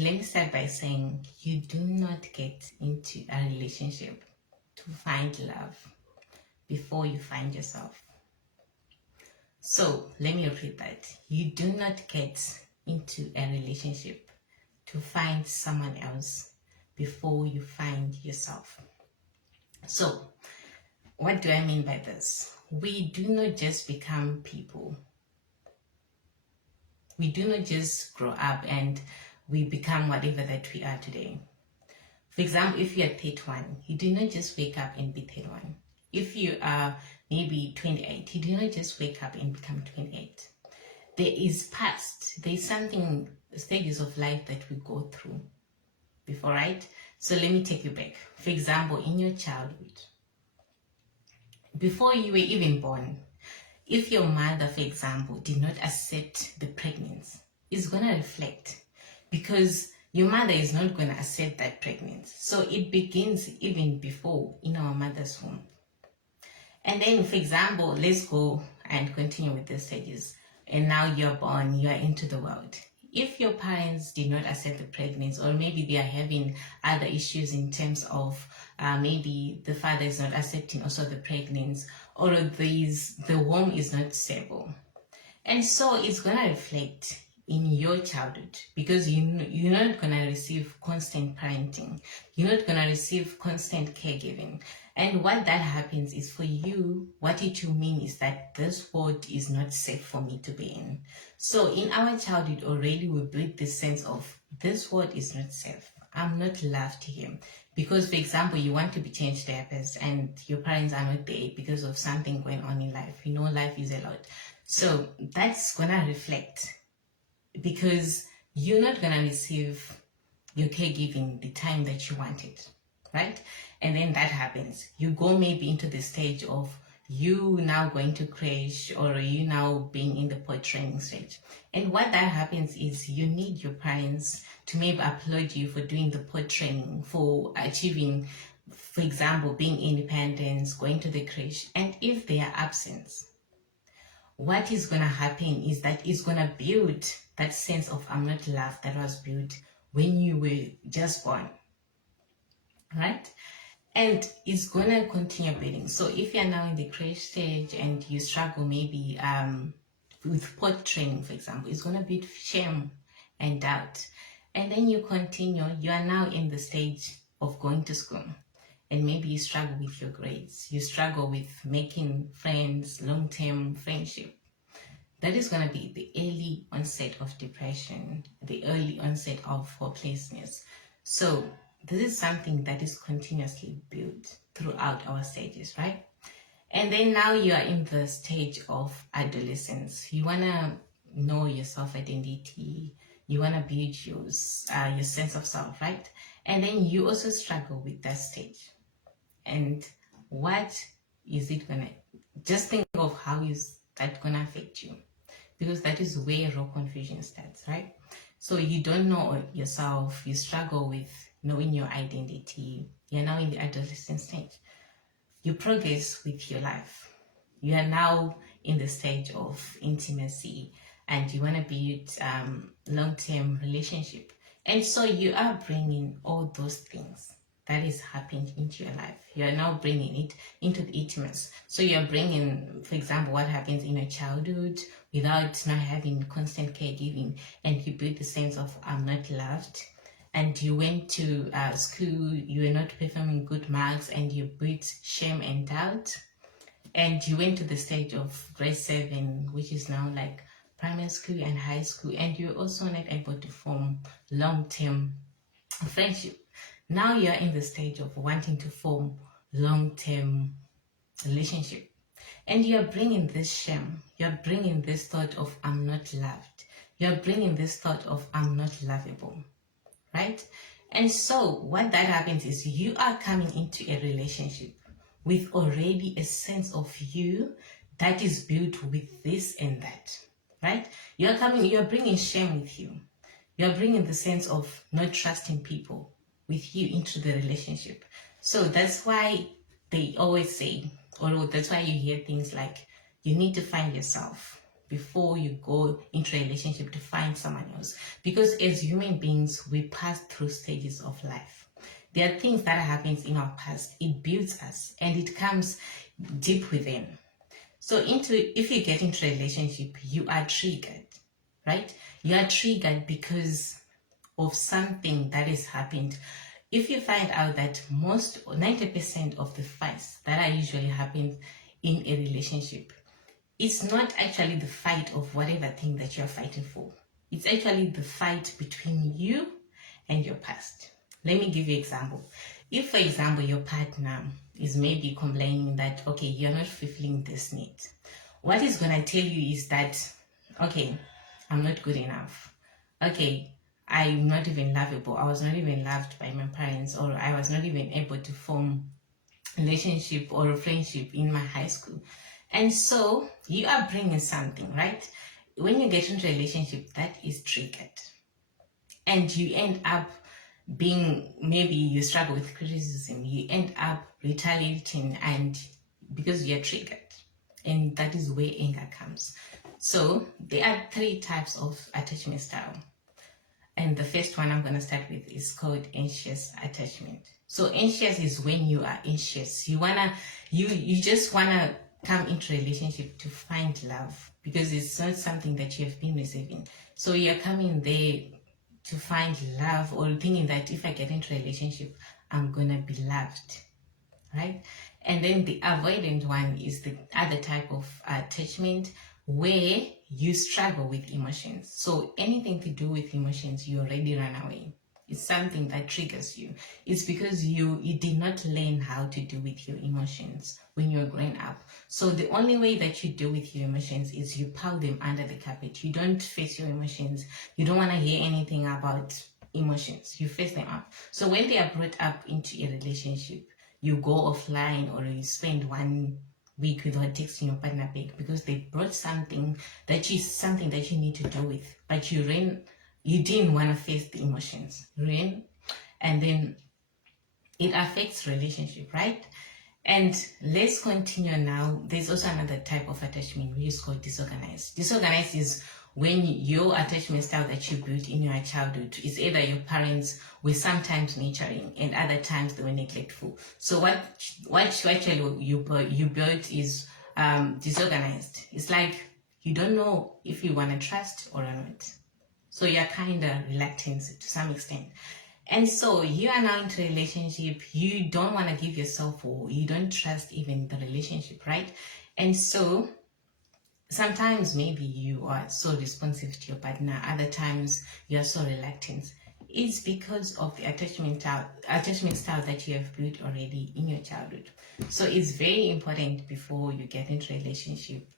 Let me start by saying you do not get into a relationship to find love before you find yourself. So let me repeat that. You do not get into a relationship to find someone else before you find yourself. So what do I mean by this? We do not just become people. We do not just grow up and we become whatever that we are today. For example, if you are 31, you do not just wake up and be 31. If you are maybe 28, you do not just wake up and become 28. There is past, there is something, stages of life that we go through before, right? So let me take you back. For example, in your childhood, before you were even born, if your mother, for example, did not accept the pregnancy, it's going to reflect because your mother is not going to accept that pregnancy. So it begins even before in our mother's womb. And then, for example, let's go and continue with the stages. And now you're born, you're into the world. If your parents did not accept the pregnancy, or maybe they are having other issues in terms of maybe the father is not accepting also the pregnancy, or the home is not stable. And so it's going to reflect in your childhood because you're not going to receive constant parenting. You're not going to receive constant caregiving. And what that happens is for you, what it will mean is that this world is not safe for me to be in. So in our childhood already we build this sense of this world is not safe. I'm not loved here. Because, for example, you want to be changed diapers and your parents are not there because of something going on in life. You know, life is a lot. So that's going to reflect because you're not going to receive your caregiving the time that you wanted, right? And then that happens. You go maybe into the stage of you now going to crash or you now being in the pot training stage. And what that happens is you need your parents to maybe applaud you for doing the pot training, for achieving, for example, being independent, going to the crash. And if they are absent, what is going to happen is that it's going to build that sense of I'm not loved that was built when you were just born, right? And it's going to continue building. So if you're now in the crash stage and you struggle maybe with pot training, for example, it's going to build shame and doubt. And then you continue, you are now in the stage of going to school. And maybe you struggle with your grades. You struggle with making friends, long-term friendship. That is going to be the early onset of depression, the early onset of hopelessness. So this is something that is continuously built throughout our stages, right? And then now you are in the stage of adolescence. You want to know your self-identity. You want to build your sense of self, right? And then you also struggle with that stage. And what is it going to, just think of how is that going to affect you? Because that is where raw confusion starts, right? So you don't know yourself, you struggle with knowing your identity. You're now in the adolescent stage. You progress with your life. You are now in the stage of intimacy and you want to build long-term relationship. And so you are bringing all those things that is happening into your life. You are now bringing it into the intimacy. So you're bringing, for example, what happens in your childhood without not having constant caregiving, and you build the sense of I'm not loved. And you went to school, you were not performing good marks, and you built shame and doubt. And you went to the stage of grade 7, which is now like primary school and high school, and you're also not able to form long-term friendship. Now you're in the stage of wanting to form long-term relationship. And you're bringing this shame. You're bringing this thought of I'm not loved. You're bringing this thought of I'm not lovable, right? And so what that happens is you are coming into a relationship with already a sense of you that is built with this and that, right? You're bringing shame with you. You're bringing the sense of not trusting people with you into the relationship. So that's why they always say, or that's why you hear things like, you need to find yourself before you go into a relationship to find someone else. Because as human beings, we pass through stages of life. There are things that happens in our past. It builds us and it comes deep within. So if you get into a relationship, you are triggered, right? You are triggered because of something that has happened. If you find out that 90% of the fights that are usually happen in a relationship, it's not actually the fight of whatever thing that you're fighting for. It's actually the fight between you and your past. Let me give you an example. If, for example, your partner is maybe complaining that, okay, you're not fulfilling this need, what he's going to tell you is that, okay, I'm not good enough. Okay, I'm not even lovable. I was not even loved by my parents, or I was not even able to form a relationship or a friendship in my high school. And so you are bringing something, right? When you get into a relationship, that is triggered. And you end up maybe you struggle with criticism, you end up retaliating, and because you're triggered. And that is where anger comes. So there are 3 types of attachment style. And the first one I'm going to start with is called anxious attachment. So anxious is when you are anxious. You just wanna come into a relationship to find love, because it's not something that you have been receiving. So you're coming there to find love, or thinking that if I get into a relationship, I'm gonna be loved, right? And then the avoidant one is the other type of attachment where you struggle with emotions. So anything to do with emotions, you already run away. It's something that triggers you. It's because you did not learn how to deal with your emotions when you were growing up. So the only way that you deal with your emotions is you pile them under the carpet. You don't face your emotions. You don't want to hear anything about emotions. You face them up. So when they are brought up into a relationship, you go offline, or you spend 1 week without texting your partner back because they brought something that you need to deal with, but you didn't want to face the emotions, right? And then it affects relationship, right? And let's continue now. There's also another type of attachment which is called disorganized. Disorganized is when your attachment style that you built in your childhood is either your parents were sometimes nurturing and other times they were neglectful. So what actually you built is disorganized. It's like you don't know if you want to trust or not. So you're kind of reluctant to some extent. And so you are now into a relationship, you don't want to give yourself, or you don't trust even the relationship, right? And so sometimes maybe you are so responsive to your partner, other times you are so reluctant. It's because of the attachment style that you have built already in your childhood. So it's very important before you get into a relationship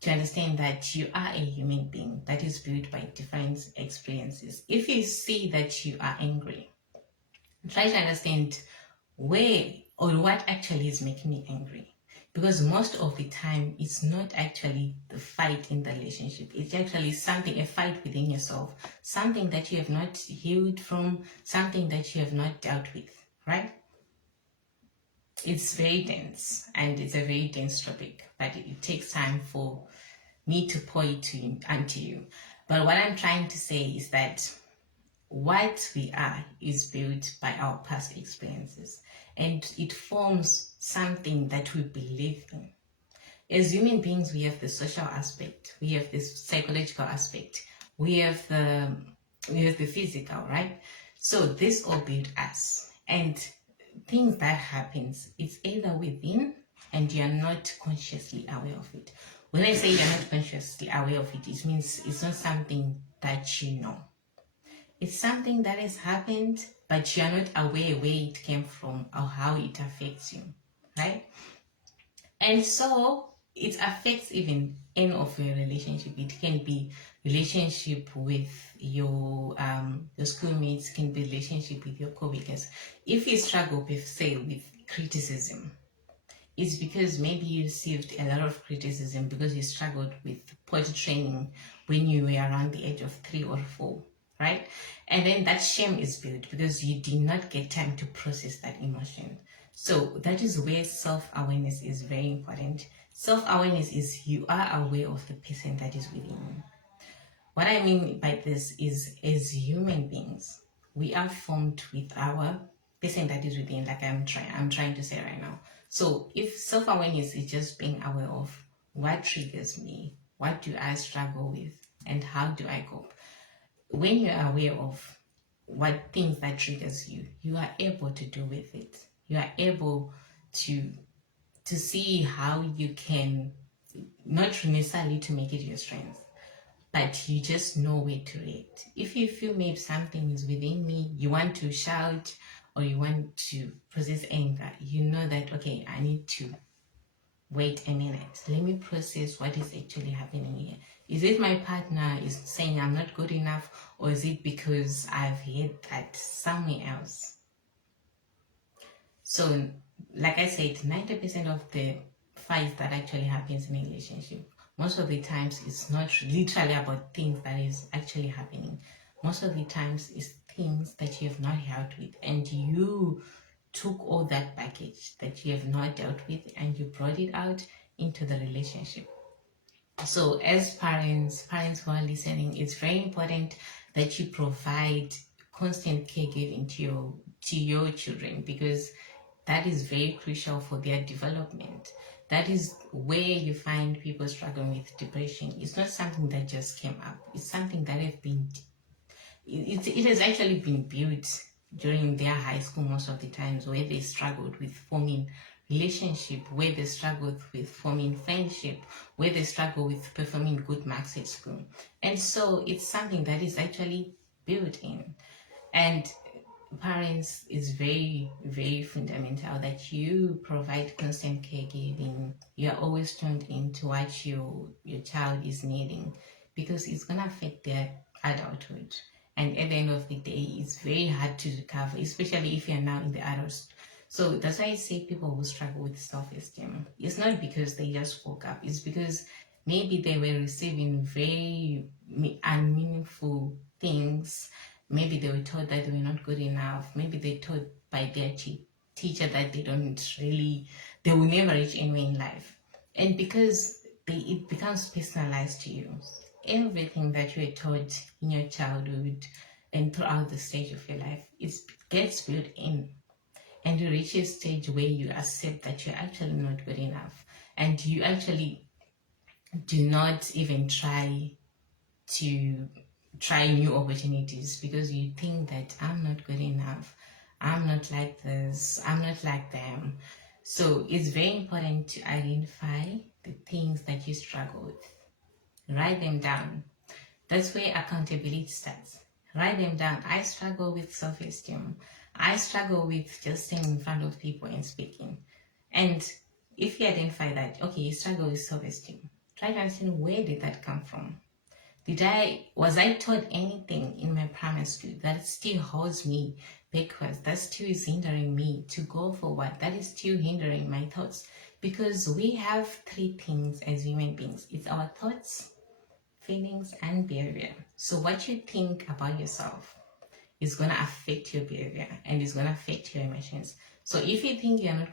to understand that you are a human being that is built by different experiences. If you see that you are angry, try to understand where or what actually is making me angry. Because most of the time, it's not actually the fight in the relationship. It's actually a fight within yourself, something that you have not healed from, something that you have not dealt with, right? It's very dense, and it's a very dense topic, but it takes time for me to pour it onto you. But what I'm trying to say is that what we are is built by our past experiences, and it forms something that we believe in. As human beings, we have the social aspect, we have this psychological aspect, we have the physical, right? So this all build us, and things that happens, it's either within and you're not consciously aware of it. When I say you're not consciously aware of it, it means it's not something that you know. It's something that has happened, but you're not aware where it came from or how it affects you, right? And so it affects even end of your relationship. It can be relationship with your schoolmates, can be relationship with your co-workers. If you struggle with, say, with criticism, it's because maybe you received a lot of criticism because you struggled with potty training when you were around the age of 3 or 4, right? And then that shame is built because you did not get time to process that emotion. So that is where self-awareness is very important. Self-awareness is you are aware of the person that is within you. What I mean by this is, as human beings, we are formed with our person that is within, like I'm trying to say right now. So if self-awareness is just being aware of what triggers me, what do I struggle with, and how do I cope? When you're aware of what things that triggers you, you are able to do with it. You are able to see how you can, not necessarily to make it your strength, but you just know where to react. If you feel maybe something is within me, you want to shout or you want to process anger, you know that, okay, I need to wait a minute. Let me process what is actually happening here. Is it my partner is saying I'm not good enough, or is it because I've heard that somewhere else? So, like I said, 90% of the fights that actually happens in a relationship, most of the times it's not literally about things that is actually happening. Most of the times it's things that you have not dealt with, and you took all that baggage that you have not dealt with and you brought it out into the relationship. So as parents who are listening, it's very important that you provide constant caregiving to your children, because that is very crucial for their development. That is where you find people struggling with depression. It's not something that just came up. It's something that it has actually been built during their high school most of the times, where they struggled with forming relationship, where they struggled with forming friendship, where they struggle with performing good marks at school. And so it's something that is actually built in. And parents, is very, very fundamental that you provide constant caregiving. You're always tuned into what your child is needing, because it's going to affect their adulthood. And at the end of the day, it's very hard to recover, especially if you're now in the adults. So that's why I say people who struggle with self-esteem, it's not because they just woke up. It's because maybe they were receiving very unmeaningful things. Maybe they were told that they were not good enough. Maybe they told by their teacher that they will never reach anywhere in life. And because it becomes personalized to you, everything that you were taught in your childhood and throughout the stage of your life, it gets built in. And you reach a stage where you accept that you're actually not good enough. And you actually do not even try new opportunities, because you think that I'm not good enough, I'm not like this, I'm not like them. So it's very important to identify the things that you struggle with. Write them down. That's where accountability starts. Write them down. I struggle with self-esteem. I struggle with just staying in front of people and speaking. And if you identify that, okay, you struggle with self-esteem, try to understand, where did that come from? Was I taught anything in my primary school that still holds me backwards, that still is hindering me to go forward, that is still hindering my thoughts? Because we have three things as human beings. It's our thoughts, feelings, and behavior. So what you think about yourself is going to affect your behavior, and it's going to affect your emotions. So if you think you're not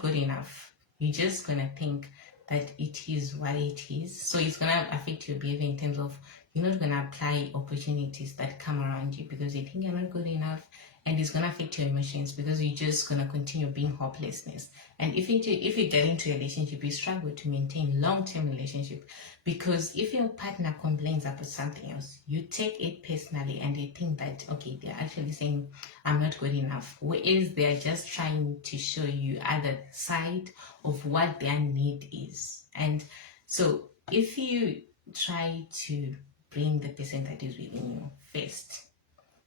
good enough, you're just going to think that it is what it is. So it's going to affect your behavior in terms of, you're not going to apply opportunities that come around you because you think you're not good enough. And it's going to affect your emotions because you're just going to continue being hopelessness. And if you get into a relationship, you struggle to maintain long-term relationship, because if your partner complains about something else, you take it personally and you think that, okay, they're actually saying I'm not good enough, whereas they're just trying to show you other side of what their need is. And so if you try to bring the person that is within you first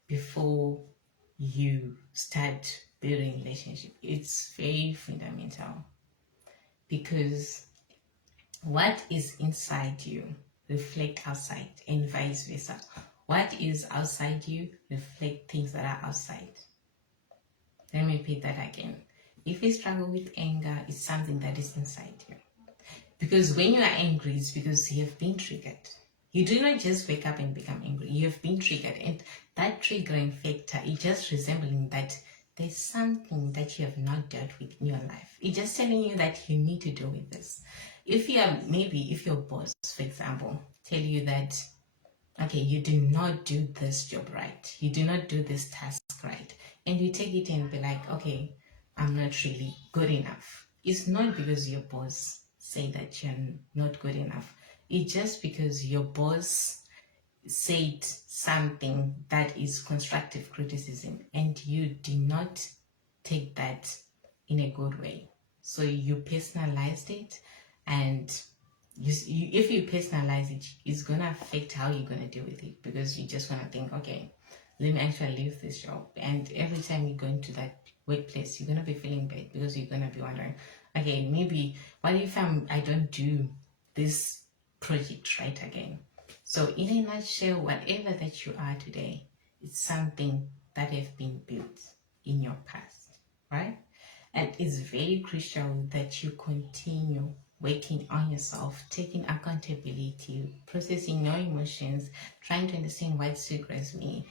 before you start building relationship, it's very fundamental, because what is inside you reflect outside, and vice versa. What is outside you reflect things that are outside. Let me repeat that again. If you struggle with anger, it's something that is inside you, because when you are angry, it's because you have been triggered. You do not just wake up and become angry. You have been triggered, and that triggering factor is just resembling that there's something that you have not dealt with in your life. It's just telling you that you need to deal with this. If your boss, for example, tell you that, okay, you do not do this job right, you do not do this task right, and you take it and be like, okay, I'm not really good enough. It's not because your boss say that you're not good enough. It's just because your boss said something that is constructive criticism and you did not take that in a good way. So you personalized it, and if you personalize it, it's going to affect how you're going to deal with it, because you just want to think, okay, let me actually leave this job. And every time you go into that workplace, you're going to be feeling bad, because you're going to be wondering, okay, maybe what if I don't do this project right again? So in a nutshell, whatever that you are today, it's something that have been built in your past, right? And it's very crucial that you continue working on yourself, taking accountability, processing your emotions, trying to understand what triggers me,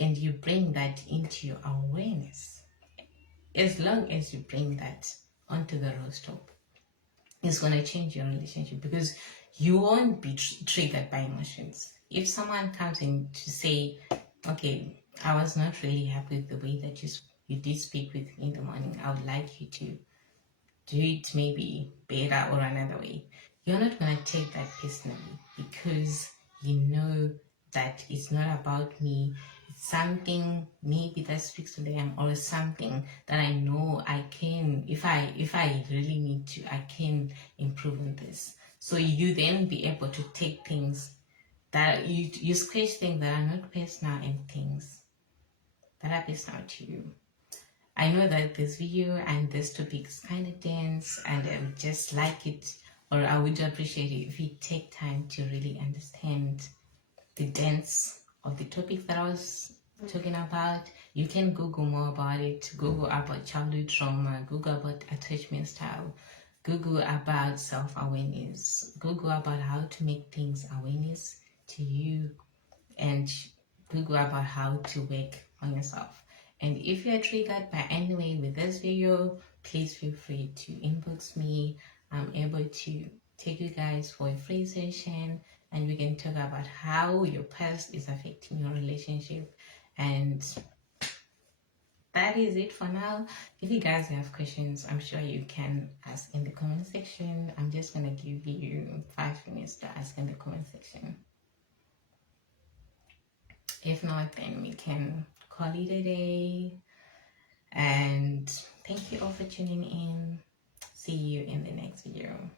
and you bring that into your awareness. As long as you bring that onto the rooftop, it's going to change your relationship, because you won't be triggered by emotions. If someone comes in to say, okay, I was not really happy with the way that you did speak with me in the morning, I would like you to do it maybe better or another way, you're not going to take that personally, because you know that it's not about me. It's something maybe that speaks to them, or something that I know I can, if I really need to, I can improve on this. So you then be able to take things that you scratch things that are not personal, and things that are personal to you. I know that this video and this topic is kind of dense, and I would just like it, or I would appreciate it if you take time to really understand the depth of the topic that I was talking about. You can Google more about it. Google about childhood trauma. Google about attachment style. Google about self-awareness. Google about how to make things awareness to you, and Google about how to work on yourself. And if you're triggered by any way with this video, please feel free to inbox me. I'm able to take you guys for a free session, and we can talk about how your past is affecting your relationship. And that is it for now. If you guys have questions, I'm sure you can ask in the comment section. I'm just going to give you 5 minutes to ask in the comment section. If not, then we can call it a day. And thank you all for tuning in. See you in the next video.